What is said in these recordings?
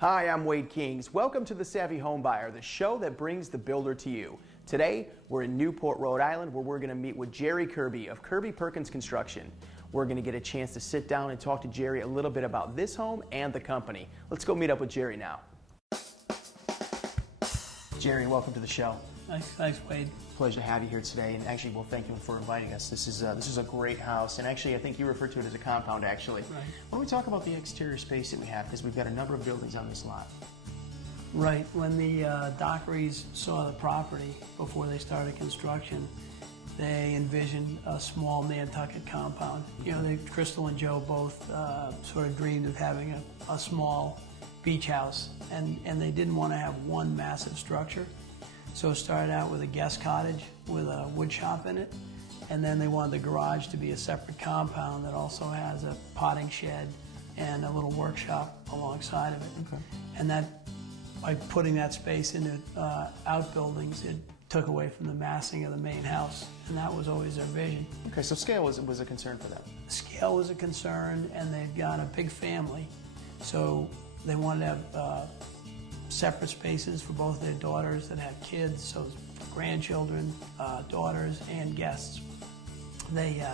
Hi, I'm Wade Kings. Welcome to The Savvy Homebuyer, the show that brings the builder to you. Today, we're in Newport, Rhode Island, where we're going to meet with Jerry Kirby of Kirby Perkins Construction. We're going to get a chance to sit down and talk to Jerry a little bit about this home and the company. Let's go meet up with Jerry now. Jerry, welcome to the show. Thanks, Wade. Pleasure to have you here today, and actually, well, thank you for inviting us. This is a great house, and actually, I think you refer to it as a compound, actually. Right. Why don't we talk about the exterior space that we have, because we've got a number of buildings on this lot. Right. When the Dockerys saw the property before they started construction, they envisioned a small Nantucket compound. You know, Crystal and Joe both sort of dreamed of having a small beach house, and they didn't want to have one massive structure. So it started out with a guest cottage with a wood shop in it, and then they wanted the garage to be a separate compound that also has a potting shed and a little workshop alongside of it. Okay. And that, by putting that space into outbuildings, it took away from the massing of the main house, and that was always their vision. Okay, so scale was a concern for them. Scale was a concern, and they've got a big family, so they wanted to have separate spaces for both their daughters that have kids, so grandchildren, daughters, and guests. They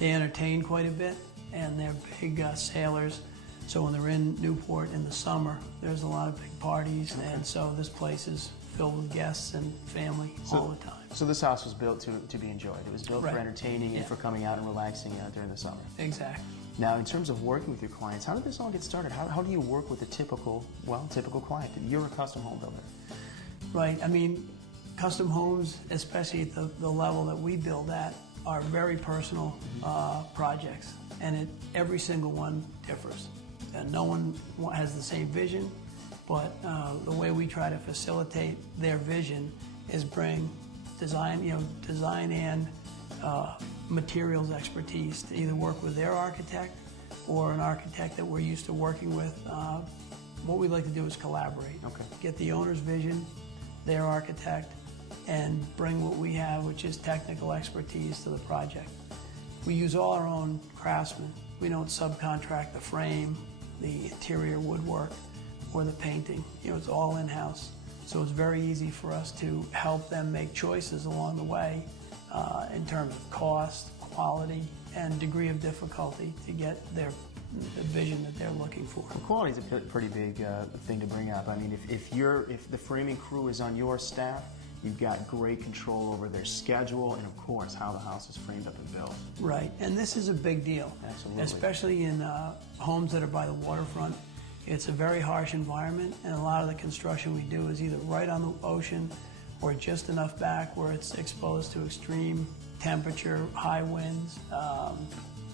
entertain quite a bit, and they're big sailors. So when they're in Newport in the summer, there's a lot of big parties, and so this place is filled with guests and family all the time. So this house was built to be enjoyed. It was built for entertaining and for coming out and relaxing during the summer. Exactly. Now, in terms of working with your clients, how did this all get started? How do you work with a typical client? You're a custom home builder. Right. I mean, custom homes, especially at the level that we build at, are very personal projects, and every single one differs. And no one has the same vision, but the way we try to facilitate their vision is bring design and materials expertise to either work with their architect or an architect that we're used to working with. What we like to do is collaborate. Okay. Get the owner's vision, their architect, and bring what we have, which is technical expertise, to the project. We use all our own craftsmen. We don't subcontract the frame, the interior woodwork, or the painting. You know, it's all in-house. So it's very easy for us to help them make choices along the way in terms of cost, quality, and degree of difficulty to get the vision that they're looking for. Well, quality is a pretty big thing to bring up. I mean, if the framing crew is on your staff, you've got great control over their schedule and, of course, how the house is framed up and built. Right, and this is a big deal. Absolutely. Especially in homes that are by the waterfront. It's a very harsh environment, and a lot of the construction we do is either right on the ocean or just enough back where it's exposed to extreme temperature, high winds,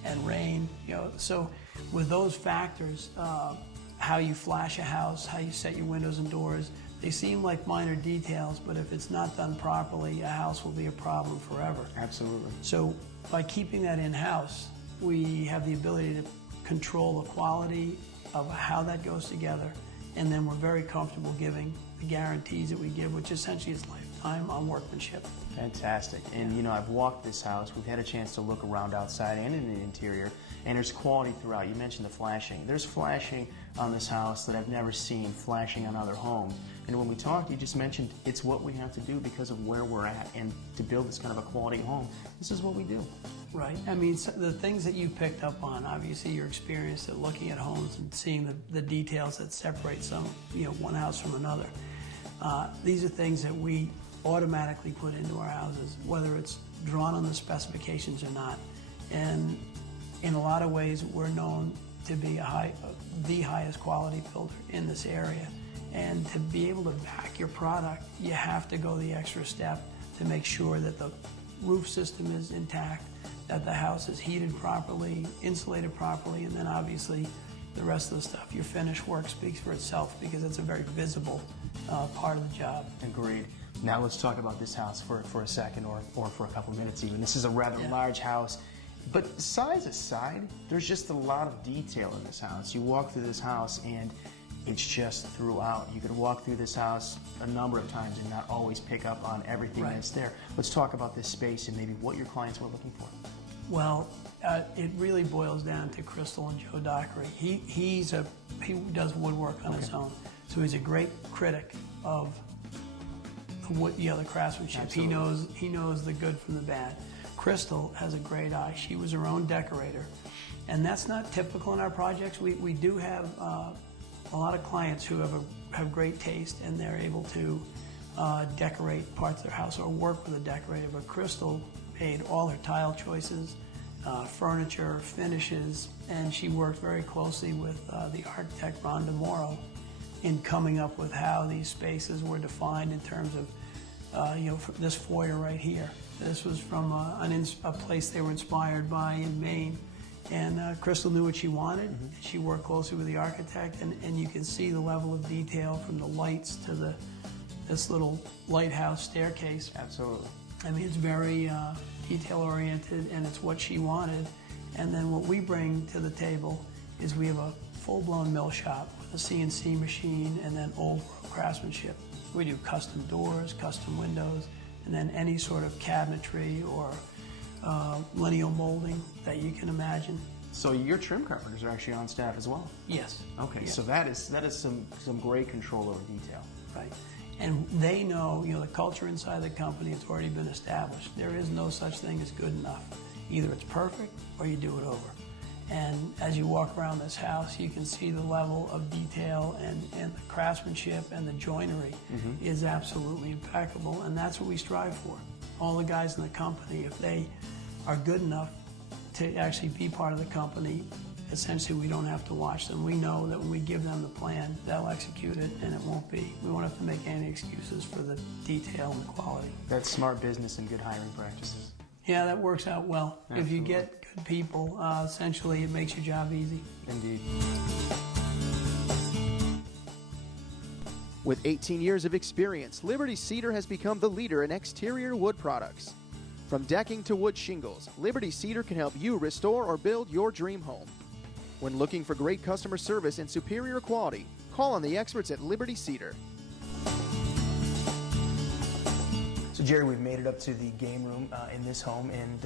and rain. You know, so with those factors, how you flash a house, how you set your windows and doors, they seem like minor details, but if it's not done properly, a house will be a problem forever. Absolutely. So by keeping that in-house, we have the ability to control the quality of how that goes together, and then we're very comfortable giving the guarantees that we give, which essentially is lifetime on workmanship. Fantastic. And you know, I've walked this house. We've had a chance to look around outside and in the interior, and there's quality throughout. You mentioned the flashing. There's flashing on this house that I've never seen flashing on other homes. And when we talked, you just mentioned it's what we have to do because of where we're at, and to build this kind of a quality home, this is what we do. Right. I mean, so the things that you picked up on, obviously you're experienced at looking at homes and seeing the details that separate one house from another. These are things that we automatically put into our houses, whether it's drawn on the specifications or not. And in a lot of ways, we're known to be the highest quality builder in this area. And to be able to back your product, you have to go the extra step to make sure that the roof system is intact, that the house is heated properly, insulated properly, and then obviously the rest of the stuff. Your finished work speaks for itself because it's a very visible part of the job. Agreed. Now let's talk about this house for a second, or for a couple of minutes even. This is a rather large house, but size aside, there's just a lot of detail in this house. You walk through this house and it's just throughout. You could walk through this house a number of times and not always pick up on everything that's there. Let's talk about this space and maybe what your clients were looking for. Well, It really boils down to Crystal and Joe Dockery. He does woodwork on his own, so he's a great critic of the other craftsmanship. Absolutely. He knows the good from the bad. Crystal has a great eye. She was her own decorator, and that's not typical in our projects. We do have a lot of clients who have great taste, and they're able to decorate parts of their house or work with a decorator. But Crystal made all her tile choices, furniture, finishes, and she worked very closely with the architect Ron DeMoro in coming up with how these spaces were defined in terms of, this foyer right here. This was from a place they were inspired by in Maine. And Crystal knew what she wanted. Mm-hmm. She worked closely with the architect, and you can see the level of detail from the lights to this little lighthouse staircase. Absolutely. I mean, it's very detail-oriented, and it's what she wanted. And then what we bring to the table is we have a full-blown mill shop with a CNC machine and then old world craftsmanship. We do custom doors, custom windows, and then any sort of cabinetry or lineal molding that you can imagine. So your trim carpenters are actually on staff as well? Yes. Okay, yeah. So that is some great control over detail. Right. And they know, the culture inside the company has already been established. There is no such thing as good enough. Either it's perfect or you do it over. And as you walk around this house, you can see the level of detail and the craftsmanship and the joinery is absolutely impeccable, and that's what we strive for. All the guys in the company, if they are good enough to actually be part of the company, essentially we don't have to watch them. We know that when we give them the plan, they'll execute it, and we won't have to make any excuses for the detail and the quality. That's smart business and good hiring practices. Yeah, that works out well. Absolutely. If you get good people, essentially it makes your job easy. Indeed. With 18 years of experience, Liberty Cedar has become the leader in exterior wood products. From decking to wood shingles, Liberty Cedar can help you restore or build your dream home. When looking for great customer service and superior quality, call on the experts at Liberty Cedar. So Jerry, we've made it up to the game room in this home, and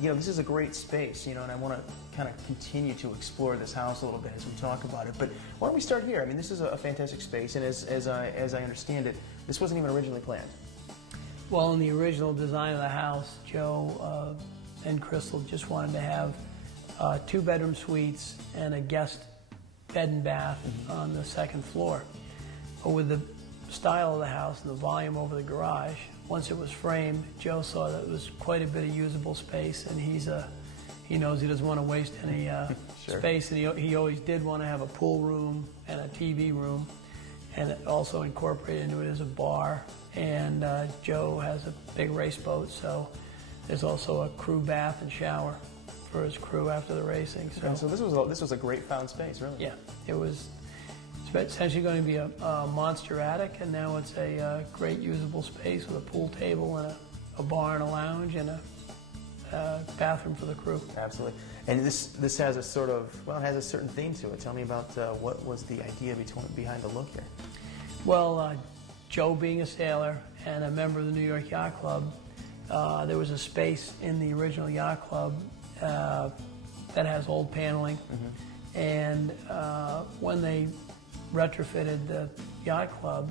this is a great space, and I want to kind of continue to explore this house a little bit as we talk about it. But why don't we start here? I mean, this is a fantastic space, and as I understand it, this wasn't even originally planned. Well, in the original design of the house, Joe and Crystal just wanted to have 2-bedroom suites and a guest bed and bath on the second floor. But with the style of the house and the volume over the garage, once it was framed, Joe saw that it was quite a bit of usable space, and he knows he doesn't want to waste any Sure. space, and he always did want to have a pool room and a TV room, and it also incorporated into it as a bar. And Joe has a big race boat, so there's also a crew bath and shower for his crew after the racing. So this was a great found space, really. Yeah, it's essentially going to be a monster attic, and now it's a great usable space with a pool table and a bar and a lounge and a bathroom for the crew. Absolutely. And this has a sort of, it has a certain theme to it. Tell me about what was the idea behind the look here? Well, Joe being a sailor and a member of the New York Yacht Club, there was a space in the original yacht club that has old paneling. And when they retrofitted the yacht club,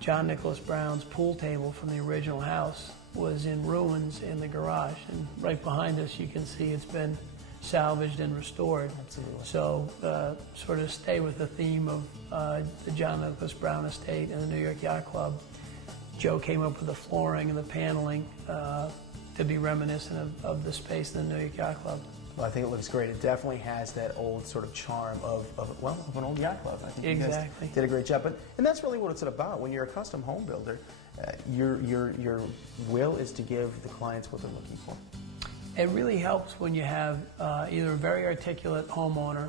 John Nicholas Brown's pool table from the original house was in ruins in the garage. And right behind us, you can see it's been salvaged and restored. Absolutely. So sort of stay with the theme of the John Nicholas Brown estate and the New York Yacht Club. Joe came up with the flooring and the paneling to be reminiscent of the space in the New York Yacht Club. Well, I think it looks great. It definitely has that old sort of charm of an old yacht club. I think exactly. You guys did a great job. And that's really what it's about. When you're a custom home builder, your will is to give the clients what they're looking for. It really helps when you have either a very articulate homeowner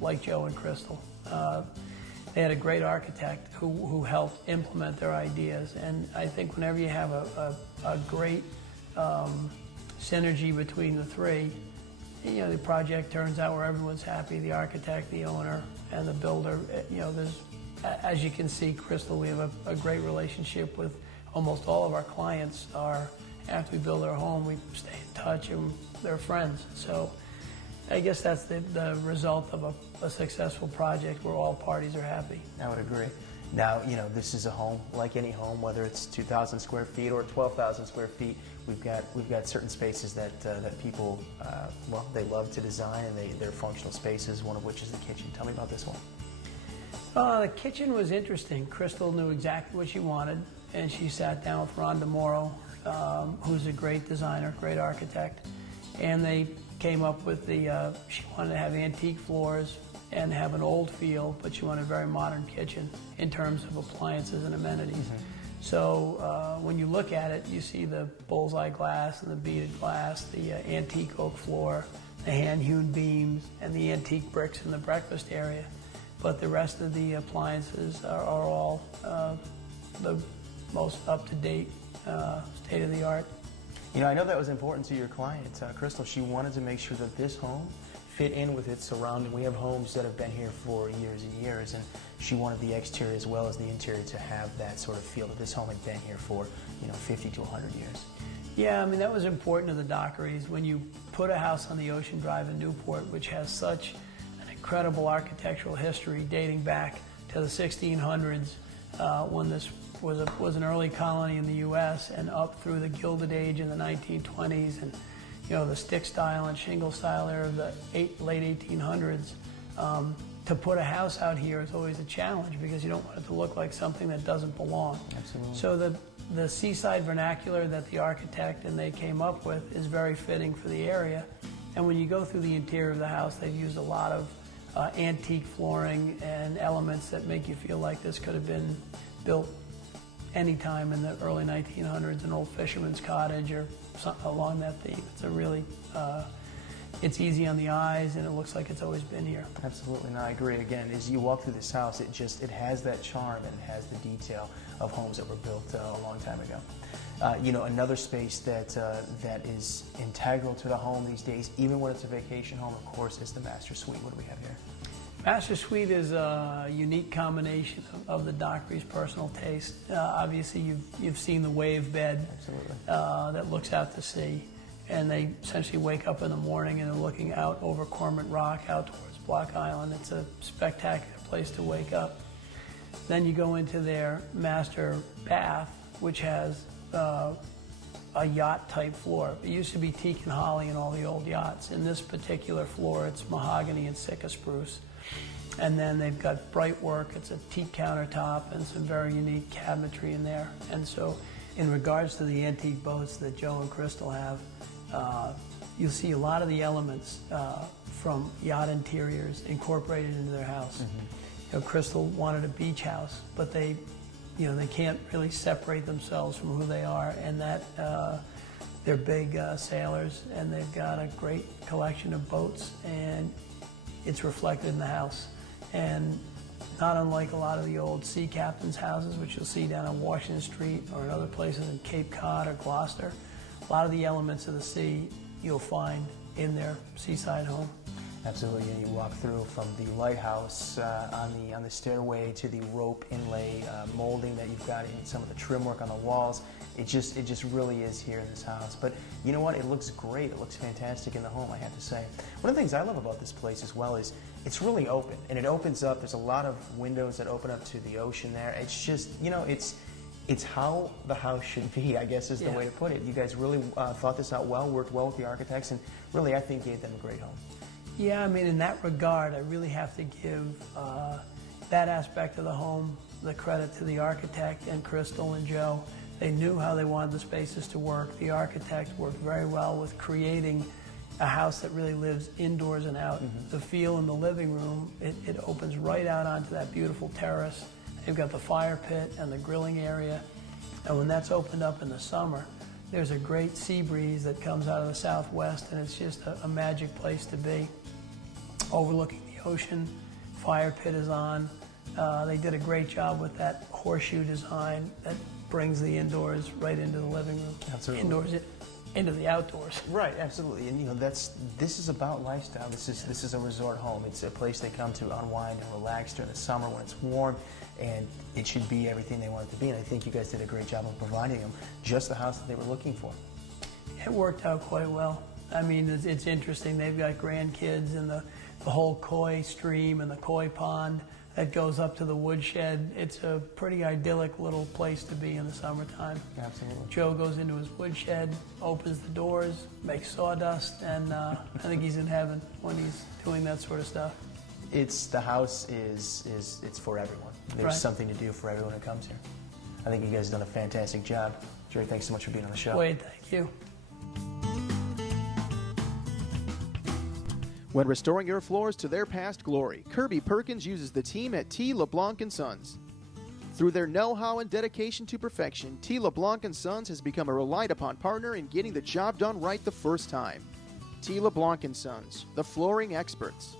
like Joe and Crystal. They had a great architect who helped implement their ideas. And I think whenever you have a great synergy between the three, the project turns out where everyone's happy, the architect, the owner, and the builder. As you can see, Crystal, we have a great relationship with almost all of our clients are after we build our home, we stay in touch and they're friends. So I guess that's the result of a successful project where all parties are happy. I would agree. Now, this is a home like any home, whether it's 2,000 square feet or 12,000 square feet. We've got certain spaces that people, they love to design, and they're functional spaces, one of which is the kitchen. Tell me about this one. The kitchen was interesting. Crystal knew exactly what she wanted, and she sat down with Ron DeMoro, who's a great designer, great architect, and they came up with she wanted to have antique floors and have an old feel, but she wanted a very modern kitchen in terms of appliances and amenities. Mm-hmm. So when you look at it, you see the bullseye glass and the beaded glass, the antique oak floor, the hand-hewn beams, and the antique bricks in the breakfast area. But the rest of the appliances are all the most up-to-date, state-of-the-art. I know that was important to your client, Crystal. She wanted to make sure that this home fit in with its surrounding. We have homes that have been here for years and years, and she wanted the exterior as well as the interior to have that sort of feel that this home had been here for 50 to 100 years. Yeah, I mean, that was important to the Dockeries. When you put a house on the Ocean Drive in Newport, which has such an incredible architectural history dating back to the 1600s, when this was an early colony in the U.S., and up through the Gilded Age in the 1920s, and the stick style and shingle style era of the late 1800s. To put a house out here is always a challenge because you don't want it to look like something that doesn't belong. Absolutely. So the seaside vernacular that the architect and they came up with is very fitting for the area. And when you go through the interior of the house, they've used a lot of antique flooring and elements that make you feel like this could have been built anytime in the early 1900s, an old fisherman's cottage or something along that theme. It's a really, it's easy on the eyes, and it looks like it's always been here. Absolutely, no, I agree. Again, as you walk through this house, it has that charm and it has the detail of homes that were built a long time ago. Another space that is integral to the home these days, even when it's a vacation home, of course, is the master suite. What do we have here? Master suite is a unique combination of the Dockery's personal taste. Obviously, you've seen the wave bed. Absolutely. That looks out to sea, and they essentially wake up in the morning and they're looking out over Cormorant Rock, out towards Block Island. It's a spectacular place to wake up. Then you go into their master bath, which has a yacht-type floor. It used to be teak and holly in all the old yachts. In this particular floor, it's mahogany and Sitka spruce. And then they've got bright work. It's a teak countertop and some very unique cabinetry in there. And so in regards to the antique boats that Joe and Crystal have, you'll see a lot of the elements from yacht interiors incorporated into their house. Mm-hmm. Crystal wanted a beach house, but they can't really separate themselves from who they are, and that they're big sailors, and they've got a great collection of boats, and it's reflected in the house. And not unlike a lot of the old sea captains' houses, which you'll see down on Washington Street or in other places in Cape Cod or Gloucester, a lot of the elements of the sea you'll find in their seaside home. Absolutely, and you walk through from the lighthouse on the stairway to the rope inlay molding that you've got in some of the trim work on the walls. It just really is here in this house. But you know what? It looks great. It looks fantastic in the home, I have to say. One of the things I love about this place as well is it's really open, and it opens up. There's a lot of windows that open up to the ocean there. It's just, it's how the house should be, I guess is the way to put it. You guys really thought this out well, worked well with the architects, and really, I think, gave them a great home. Yeah, I mean, in that regard, I really have to give that aspect of the home the credit to the architect and Crystal and Joe. They knew how they wanted the spaces to work. The architect worked very well with creating a house that really lives indoors and out. Mm-hmm. The feel in the living room, it opens right out onto that beautiful terrace. They've got the fire pit and the grilling area. And when that's opened up in the summer, there's a great sea breeze that comes out of the southwest, and it's just a magic place to be. Overlooking the ocean, fire pit is on. They did a great job with that horseshoe design that brings the indoors right into the living room. Absolutely. Indoors into the outdoors. Right, absolutely. And this is about lifestyle. This is a resort home. It's a place they come to unwind and relax during the summer when it's warm, and it should be everything they want it to be. And I think you guys did a great job of providing them just the house that they were looking for. It worked out quite well. I mean, it's interesting. They've got grandkids, and the whole koi stream and the koi pond that goes up to the woodshed. It's a pretty idyllic little place to be in the summertime. Absolutely. Joe goes into his woodshed, opens the doors, makes sawdust, and I think he's in heaven when he's doing that sort of stuff. The house is it's for everyone. There's Right. something to do for everyone who comes here. I think you guys have done a fantastic job. Jerry, thanks so much for being on the show. Wade, thank you. When restoring your floors to their past glory, Kirby Perkins uses the team at T. LeBlanc & Sons. Through their know-how and dedication to perfection, T. LeBlanc & Sons has become a relied-upon partner in getting the job done right the first time. T. LeBlanc & Sons, the flooring experts.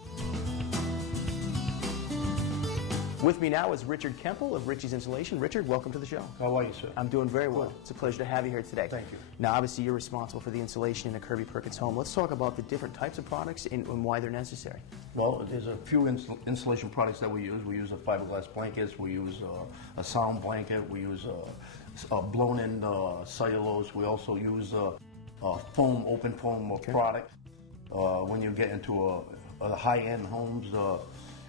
With me now is Richard Kemple of Richie's Insulation. Richard, welcome to the show. How are you, sir? I'm doing very well. It's a pleasure to have you here today. Thank you. Now, obviously, you're responsible for the insulation in a Kirby Perkins home. Let's talk about the different types of products and why they're necessary. Well, there's a few insulation products that we use. We use fiberglass blankets. We use a sound blanket. We use blown-in cellulose. We also use foam, open foam product. When you get into the high-end homes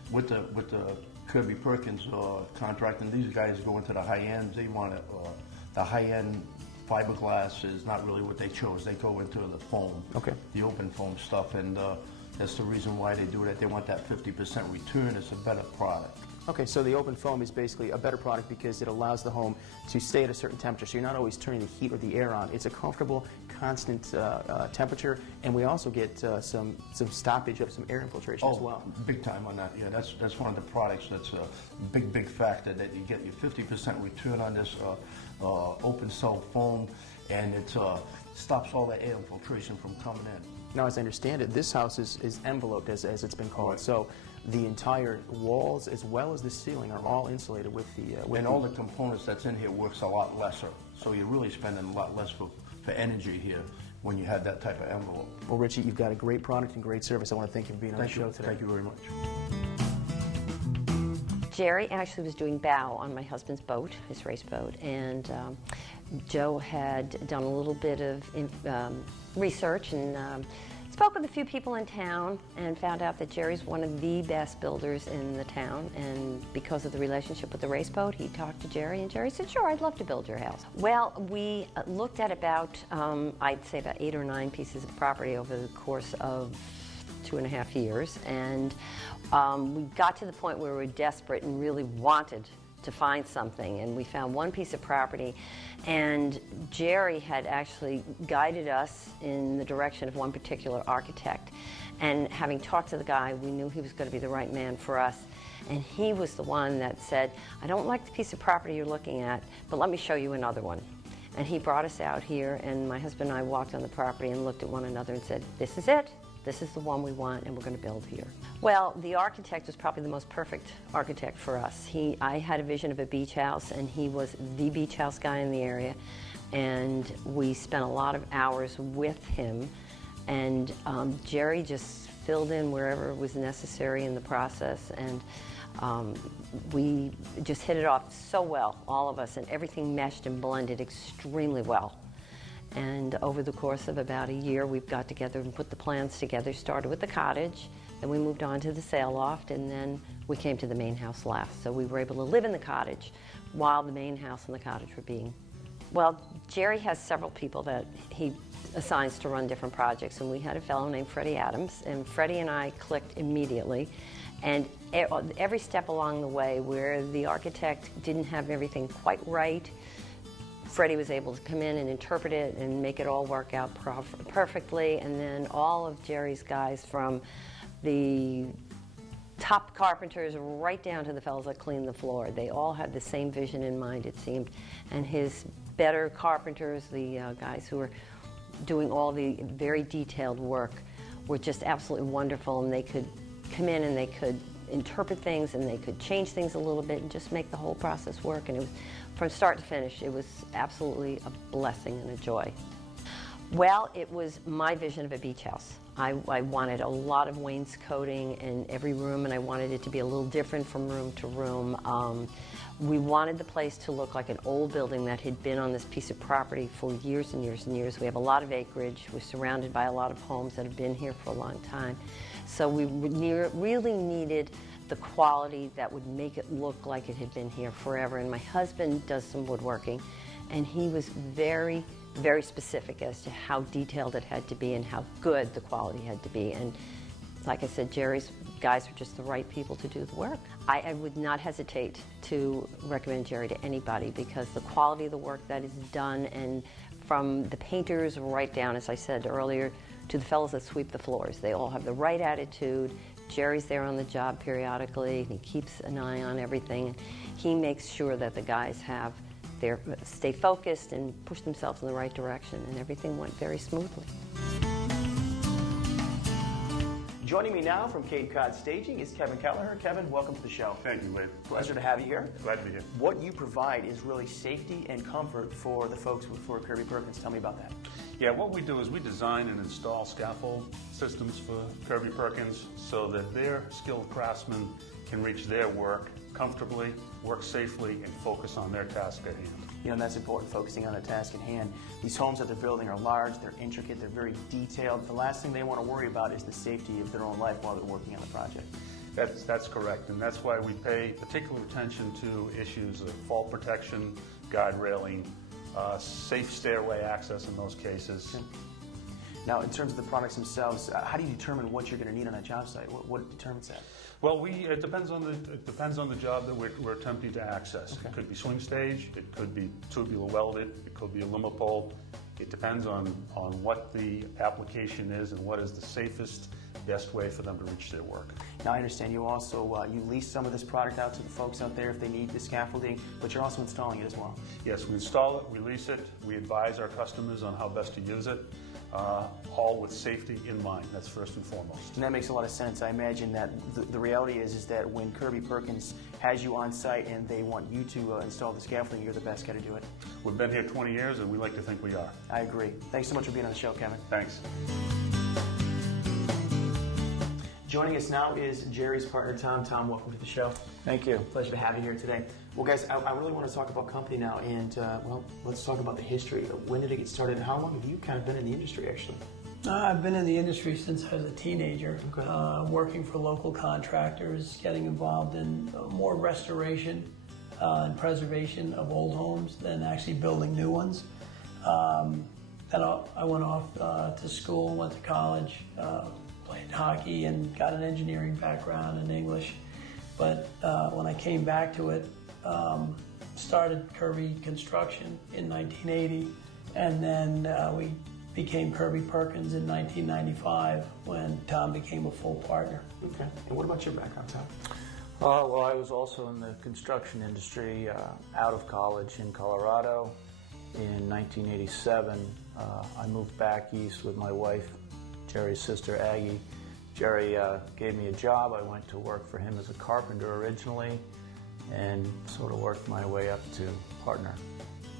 with the Kirby Perkins contract, and these guys go into the high end. They want the high end fiberglass is not really what they chose. They go into the foam, the open foam stuff, and that's the reason why they do that. They want that 50% return. It's a better product. Okay, so the open foam is basically a better product because it allows the home to stay at a certain temperature, so you're not always turning the heat or the air on. It's a comfortable, constant temperature, and we also get some stoppage of some air infiltration as well. Big time on that. Yeah, that's one of the products that's a big factor, that you get your 50% return on this open cell foam, and it stops all the air infiltration from coming in. Now, as I understand it, this house is enveloped, as it's been called. Right. So the entire walls, as well as the ceiling, are all insulated with the... and all the components that's in here works a lot lesser. So you're really spending a lot less for energy here when you have that type of envelope. Well, Richie, you've got a great product and great service. I want to thank you for being on the show today. Thank you very much. Jerry actually was doing bow on my husband's boat, his race boat, and Joe had done a little bit of research and spoke with a few people in town and found out that Jerry's one of the best builders in the town, and because of the relationship with the race boat, he talked to Jerry, and Jerry said, sure, I'd love to build your house. Well, we looked at about, I'd say about 8 or 9 pieces of property over the course of 2.5 years, and we got to the point where we were desperate and really wanted to find something, and we found one piece of property, and Jerry had actually guided us in the direction of one particular architect, and having talked to the guy, we knew he was going to be the right man for us, and he was the one that said, I don't like the piece of property you're looking at, but let me show you another one. And he brought us out here, and my husband and I walked on the property and looked at one another and said, this is it. This is the one we want, and we're going to build here. Well, the architect was probably the most perfect architect for us. I had a vision of a beach house, and he was the beach house guy in the area, and we spent a lot of hours with him, and Jerry just filled in wherever was necessary in the process, and we just hit it off so well, all of us, and everything meshed and blended extremely well. And over the course of about a year, we've got together and put the plans together. Started with the cottage, then we moved on to the sail loft, and then we came to the main house last. So we were able to live in the cottage while the main house and the cottage were being... Well, Jerry has several people that he assigns to run different projects, and we had a fellow named Freddie Adams, and Freddie and I clicked immediately. And every step along the way where the architect didn't have everything quite right, Freddie was able to come in and interpret it and make it all work out perfectly. And then all of Jerry's guys, from the top carpenters right down to the fellows that clean the floor, they all had the same vision in mind, it seemed. And his better carpenters, the guys who were doing all the very detailed work, were just absolutely wonderful, and they could come in and they could interpret things and they could change things a little bit and just make the whole process work. And it was, from start to finish, it was absolutely a blessing and a joy. Well, it was my vision of a beach house. I wanted a lot of wainscoting in every room, and I wanted it to be a little different from room to room. We wanted the place to look like an old building that had been on this piece of property for years and years and years. We have a lot of acreage. We're surrounded by a lot of homes that have been here for a long time. So we really needed the quality that would make it look like it had been here forever. And my husband does some woodworking, and he was very, very specific as to how detailed it had to be and how good the quality had to be. And like I said, Jerry's guys are just the right people to do the work. I would not hesitate to recommend Jerry to anybody, because the quality of the work that is done, and from the painters right down, as I said earlier, to the fellows that sweep the floors, they all have the right attitude. Jerry's there on the job periodically. He keeps an eye on everything. He makes sure that the guys stay focused and push themselves in the right direction, and everything went very smoothly. Joining me now from Cape Cod Staging is Kevin Kelleher. Kevin, welcome to the show. Thank you, Wade. Pleasure to have you here. Glad to be here. What you provide is really safety and comfort for the folks for Kirby Perkins. Tell me about that. Yeah, what we do is we design and install scaffold systems for Kirby Perkins so that their skilled craftsmen can reach their work comfortably, work safely, and focus on their task at hand. You know, that's important, focusing on a task at hand. These homes that they're building are large, they're intricate, they're very detailed. The last thing they want to worry about is the safety of their own life while they're working on the project. That's correct, and that's why we pay particular attention to issues of fall protection, guide railing, safe stairway access in those cases. Okay. Now, in terms of the products themselves, how do you determine what you're going to need on a job site? What determines that? Well, it depends on the job that we're attempting to access. Okay. It could be swing stage, it could be tubular welded, it could be a limo pole. It depends on what the application is and what is the safest, best way for them to reach their work. Now, I understand you also you lease some of this product out to the folks out there if they need the scaffolding, but you're also installing it as well. Yes, we install it, we lease it, we advise our customers on how best to use it. All with safety in mind. That's first and foremost. And that makes a lot of sense. I imagine that the reality is that when Kirby Perkins has you on site and they want you to install the scaffolding, you're the best guy to do it. We've been here 20 years, and we like to think we are. I agree. Thanks so much for being on the show, Kevin. Thanks. Joining us now is Jerry's partner, Tom. Tom, welcome to the show. Thank you. Pleasure to have you here today. Well, guys, I really want to talk about company now, and well, let's talk about the history. When did it get started, and how long have you kind of been in the industry, actually? I've been in the industry since I was a teenager, working for local contractors, getting involved in more restoration and preservation of old homes than actually building new ones. Then I went off to school, went to college, played hockey, and got an engineering background in English. But when I came back to it, started Kirby Construction in 1980, and then we became Kirby Perkins in 1995 when Tom became a full partner. Okay. And what about your background, Tom? Well, I was also in the construction industry out of college in Colorado. In 1987, I moved back east with my wife, Jerry's sister Aggie. Jerry gave me a job. I went to work for him as a carpenter originally and sort of worked my way up to partner.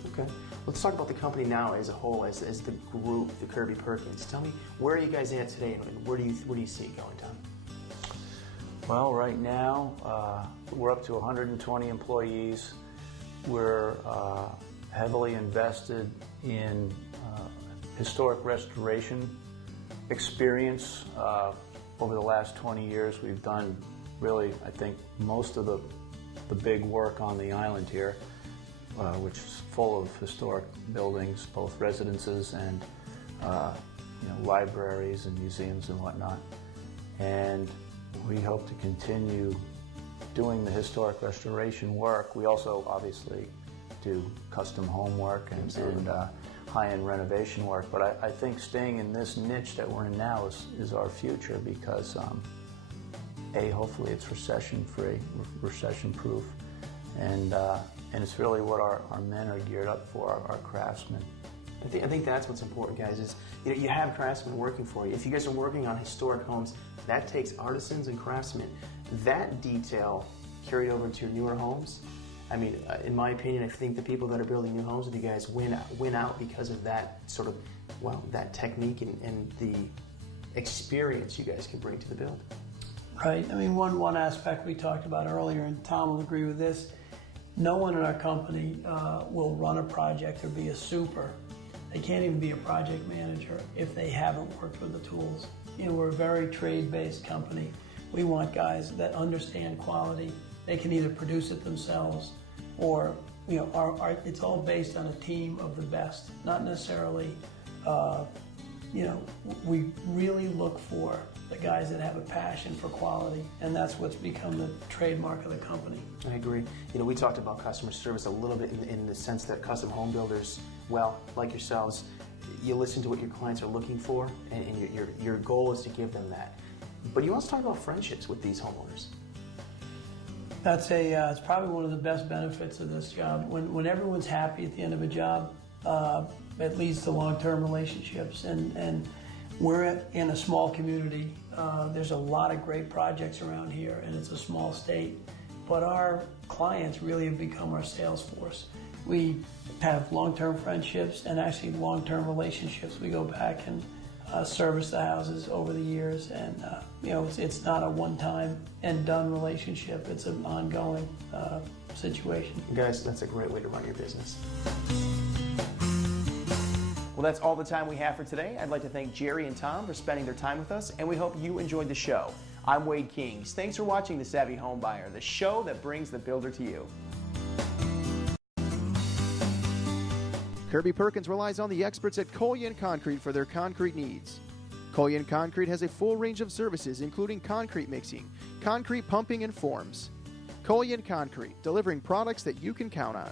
Okay. Let's talk about the company now as a whole, as the group, the Kirby Perkins. Tell me, where are you guys at today, and where do you see it going, Tom? Well, right now, we're up to 120 employees. We're heavily invested in historic restoration experience. Over the last 20 years, we've done really, I think, most of the big work on the island here, which is full of historic buildings, both residences and libraries and museums and whatnot. And we hope to continue doing the historic restoration work. We also obviously do custom home work and high-end renovation work, but I think staying in this niche that we're in now is our future because hopefully it's recession-free, recession-proof, and it's really what our men are geared up for, our craftsmen. I think that's what's important, guys, is you have craftsmen working for you. If you guys are working on historic homes, that takes artisans and craftsmen. That detail carried over into your newer homes. I mean, in my opinion, I think the people that are building new homes with you guys win out because of that sort of, well, that technique and the experience you guys can bring to the build. Right. I mean, one aspect we talked about earlier, and Tom will agree with this, no one in our company will run a project or be a super. They can't even be a project manager if they haven't worked with the tools. You know, we're a very trade-based company. We want guys that understand quality. They can either produce it themselves or, you know, it's all based on a team of the best, not necessarily, you know, we really look for the guys that have a passion for quality, and that's what's become the trademark of the company. I agree. You know, we talked about customer service a little bit in the sense that custom home builders, well, like yourselves, you listen to what your clients are looking for, and your goal is to give them that. But you also talk about friendships with these homeowners. That's it's probably one of the best benefits of this job. When everyone's happy at the end of a job, it leads to long-term relationships, and we're in a small community. There's a lot of great projects around here, and it's a small state, but our clients really have become our sales force. We have long-term friendships and actually long-term relationships. We go back and service the houses over the years, and you know, it's not a one-time and done relationship. It's an ongoing situation. Guys, that's a great way to run your business. Well, that's all the time we have for today. I'd like to thank Jerry and Tom for spending their time with us, and we hope you enjoyed the show. I'm Wade Kings. Thanks for watching The Savvy Home Buyer, the show that brings the builder to you. Kirby Perkins relies on the experts at Collian Concrete for their concrete needs. Collian Concrete has a full range of services including concrete mixing, concrete pumping, and forms. Collian Concrete, delivering products that you can count on.